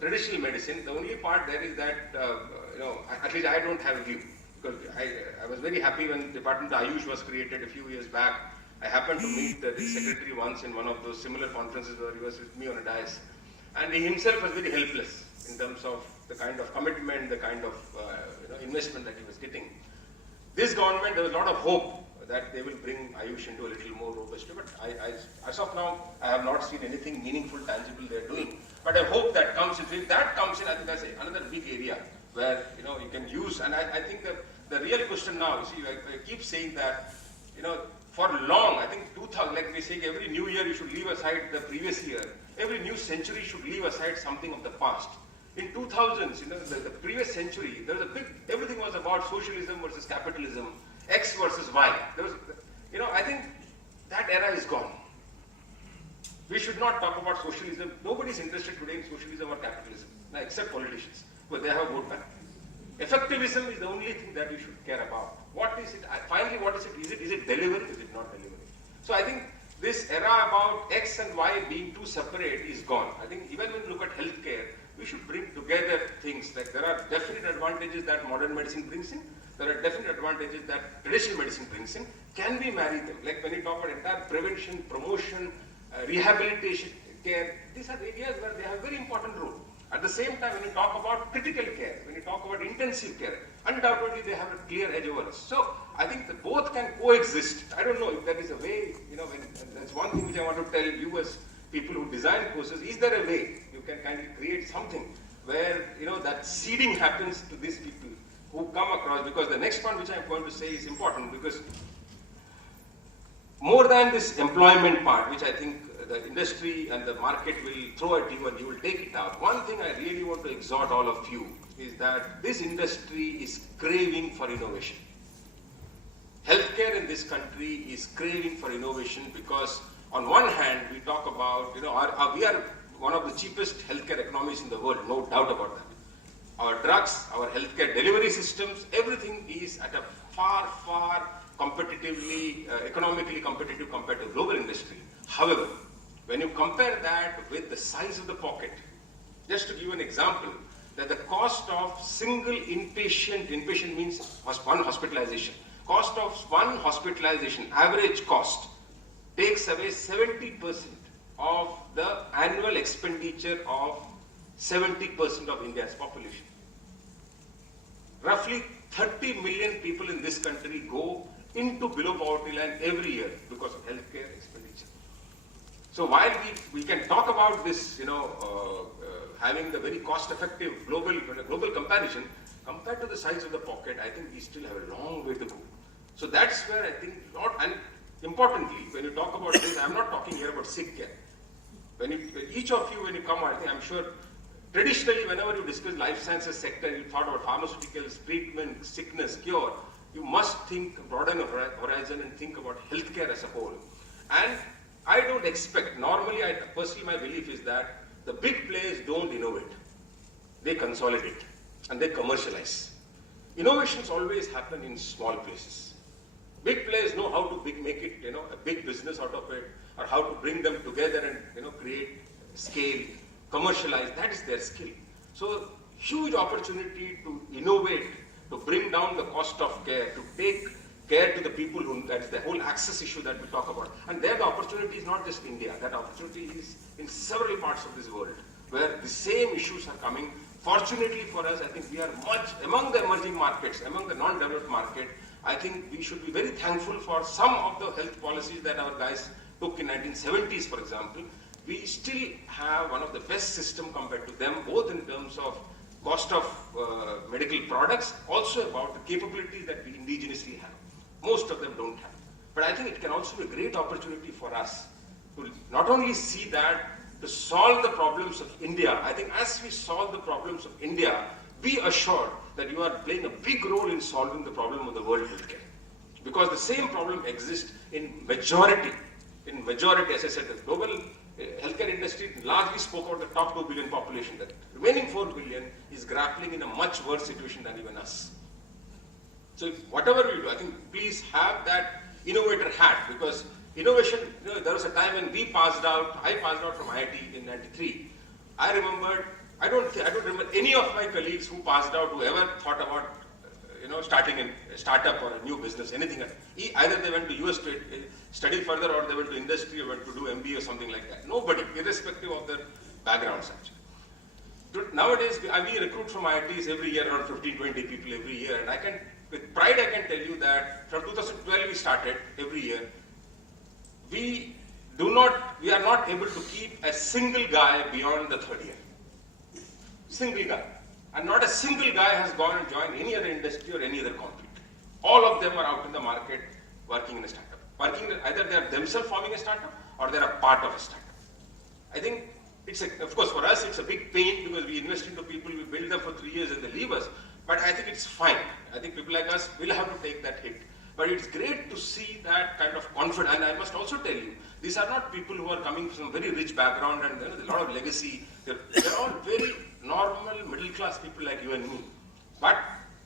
traditional medicine, the only part there is that, at least I don't have a view. Because I was very happy when Department of Ayush was created a few years back. I happened to meet the secretary once in one of those similar conferences where he was with me on a dais. And he himself was very helpless in terms of the kind of commitment, the kind of investment that he was getting. This government, there was a lot of hope that they will bring Ayush into a little more robust. But as of now, I have not seen anything meaningful, tangible they are doing. But I hope that comes in. If that comes in, I think that's another big area where you can use. And I think the real question now, you see, I keep saying that, for long, I think 2000, like we say, every new year you should leave aside the previous year. Every new century should leave aside something of the past. In 2000s, the previous century, there was everything was about socialism versus capitalism, X versus Y. There was, I think that era is gone. We should not talk about socialism. Nobody is interested today in socialism or capitalism, except politicians, but they have a vote bank. Effectivism is the only thing that we should care about. What is it? Finally, what is it? Is it delivering? Is it not delivering? So I think this era about X and Y being too separate is gone. I think even when you look at healthcare, we should bring together things. Like there are definite advantages that modern medicine brings in. There are definite advantages that traditional medicine brings in. Can we marry them? Like when you talk about entire prevention, promotion, rehabilitation care, these are areas where they have a very important role. At the same time, when you talk about critical care, when you talk about intensive care, undoubtedly they have a clear edge over us. So I think that both can coexist. I don't know if there is a way, that's one thing which I want to tell you as people who design courses, is there a way you can kind of create something where, that seeding happens to these people who come across, because the next one which I'm going to say is important, because more than this employment part, which I think the industry and the market will throw at you and you will take it out. One thing I really want to exhort all of you is that this industry is craving for innovation. Healthcare in this country is craving for innovation because on one hand, we talk about, we are one of the cheapest healthcare economies in the world, no doubt about that. Our drugs, our healthcare delivery systems, everything is at a far, far competitively, economically competitive compared to global industry. However, when you compare that with the size of the pocket, just to give you an example, that the cost of single inpatient means one hospitalization, cost of one hospitalization, average cost, takes away 70% of the annual expenditure of 70% of India's population. Roughly 30 million people in this country go into below poverty line every year because of healthcare expenditure. So while we can talk about this, having the very cost-effective global comparison, compared to the size of the pocket, I think we still have a long way to go. So that's where I think, and importantly, when you talk about this, I'm not talking here about sick care. Each of you, when you come, I think I'm sure, traditionally, whenever you discuss life sciences sector, you thought about pharmaceuticals, treatment, sickness, cure. You must broaden the horizon and think about healthcare as a whole. And I don't expect, normally, personally, my belief is that the big players don't innovate. They consolidate and they commercialize. Innovations always happen in small places. Big players know how to make it, a big business out of it, or how to bring them together and, create scale, commercialize. That is their skill. So, huge opportunity to innovate, to bring down the cost of care, to take care to the people that's the whole access issue that we talk about. And there the opportunity is not just India, that opportunity is in several parts of this world where the same issues are coming. Fortunately for us, I think we are much among the emerging markets, among the non-developed market. I think we should be very thankful for some of the health policies that our guys took in 1970s, for example. We still have one of the best system compared to them, both in terms of cost of medical products, also about the capabilities that we indigenously have. Most of them don't have. But I think it can also be a great opportunity for us to not only see that, to solve the problems of India. I think as we solve the problems of India, be assured that you are playing a big role in solving the problem of the world healthcare. Because the same problem exists in majority, as I said, the global healthcare industry largely spoke about the top 2 billion population. The remaining 4 billion is grappling in a much worse situation than even us. So whatever we do, I think please have that innovator hat, because innovation, there was a time when I passed out from IIT in 93. I remembered I don't remember any of my colleagues who passed out who ever thought about starting a startup or a new business, anything. Either they went to US to study further, or they went to industry, or went to do MBA or something like that. Nobody, irrespective of their backgrounds actually. Nowadays, we recruit from IITs every year, around 15-20 people every year, and I can, with pride, I can tell you that from 2012 we started every year. We are not able to keep a single guy beyond the third year. Single guy. And not a single guy has gone and joined any other industry or any other company. All of them are out in the market working in a startup. Either they are themselves forming a startup or they are a part of a startup. I think of course for us it's a big pain because we invest into people, we build them for 3 years and they leave us. But I think it's fine. I think people like us will have to take that hit. But it's great to see that kind of confidence. And I must also tell you, these are not people who are coming from a very rich background and there's a lot of legacy. They're all very normal, middle-class people like you and me. But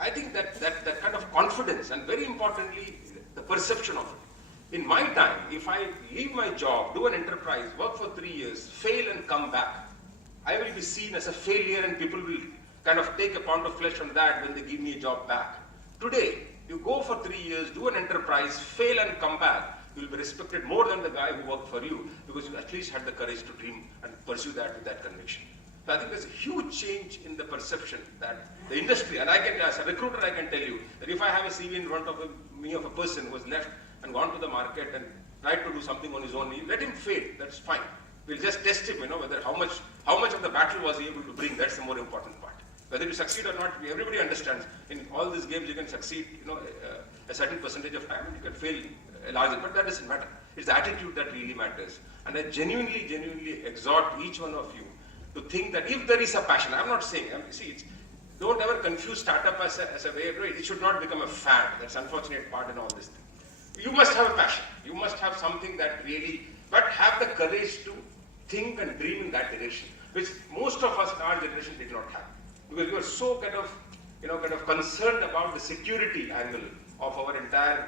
I think that kind of confidence, and very importantly, the perception of it. In my time, if I leave my job, do an enterprise, work for 3 years, fail and come back, I will be seen as a failure and people will kind of take a pound of flesh from that when they give me a job back. Today, you go for 3 years, do an enterprise, fail and come back, you will be respected more than the guy who worked for you because you at least had the courage to dream and pursue that with that conviction. So I think there's a huge change in the perception that the industry, and I can, as a recruiter, I can tell you that if I have a CV in front of me of a person who has left and gone to the market and tried to do something on his own, you let him fail, that's fine. We'll just test him, whether how much of the battle was he able to bring, that's the more important part. Whether you succeed or not, everybody understands. In all these games, you can succeed, a certain percentage of time, and you can fail a larger, but that doesn't matter. It's the attitude that really matters. And I genuinely exhort each one of you to think that if there is a passion, I'm not saying, don't ever confuse startup as a way, it should not become a fad. That's the unfortunate part in all this thing. You must have a passion. You must have something that really, but have the courage to think and dream in that direction, which most of us in our generation did not have. Because we were so kind of concerned about the security angle of our entire,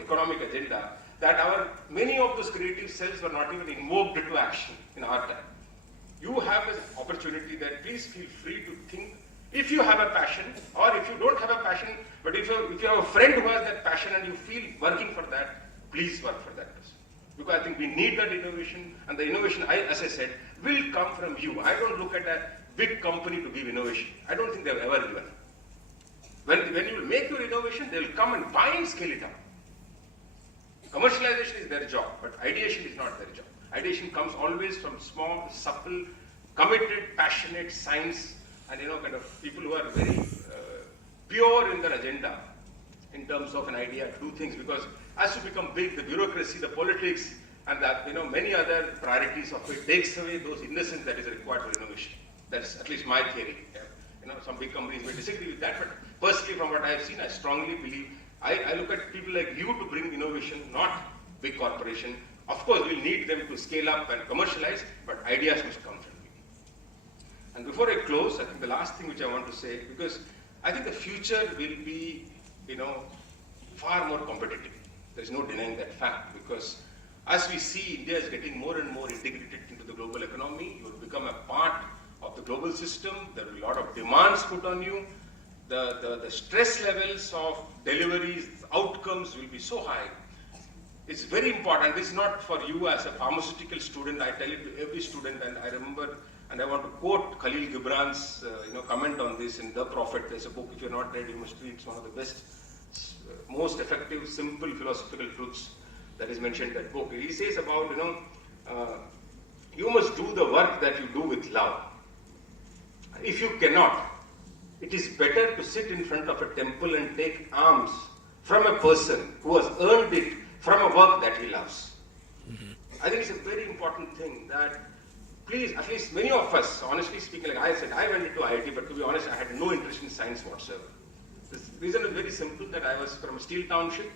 economic agenda that many of those creative cells were not even invoked into action in our time. You have this opportunity that please feel free to think if you have a passion, or if you don't have a passion, but if you have a friend who has that passion and you feel working for that, please work for that person. Because I think we need that innovation, and the innovation, as I said, will come from you. I don't look at a big company to give innovation. I don't think they've ever given. When you make your innovation, they will come and buy and scale it up. Commercialization is their job, but ideation is not their job. Ideation comes always from small, supple, committed, passionate science, and kind of people who are very pure in their agenda in terms of an idea to do things. Because as you become big, the bureaucracy, the politics, and that many other priorities of it takes away those innocence that is required for innovation. That's at least my theory. Some big companies may disagree with that, but personally, from what I have seen, I strongly believe. I look at people like you to bring innovation, not big corporation. Of course, we'll need them to scale up and commercialize, but ideas must come from you. And before I close, I think the last thing which I want to say, because I think the future will be, far more competitive. There's no denying that fact, because as we see India is getting more and more integrated into the global economy, you will become a part of the global system. There will be a lot of demands put on you. The stress levels of deliveries, outcomes will be so high. It's very important. This is not for you as a pharmaceutical student. I tell it to every student, and I remember, and I want to quote Khalil Gibran's comment on this in The Prophet. There's a book, if you're not read, you must read. It's one of the best, most effective, simple philosophical truths that is mentioned in that book. He says about, you must do the work that you do with love. If you cannot, it is better to sit in front of a temple and take alms from a person who has earned it from a work that he loves. I think it's a very important thing that, please, at least many of us, honestly speaking, like I said, I went into IIT, but to be honest, I had no interest in science whatsoever. The reason is very simple, that I was from a steel township.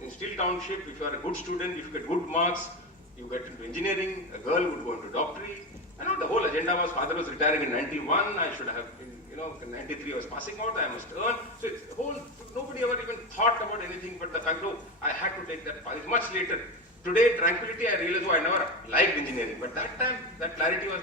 In steel township, if you are a good student, if you get good marks, you get into engineering, a girl would go into doctorate. The whole agenda was, father was retiring in 91, I should have been, in 93 I was passing out, I must earn. So it's the whole, nobody ever even thought about anything but the fact, I had to take that path. It's much later. Today, tranquility, I realized, I never liked engineering. But that time, that clarity was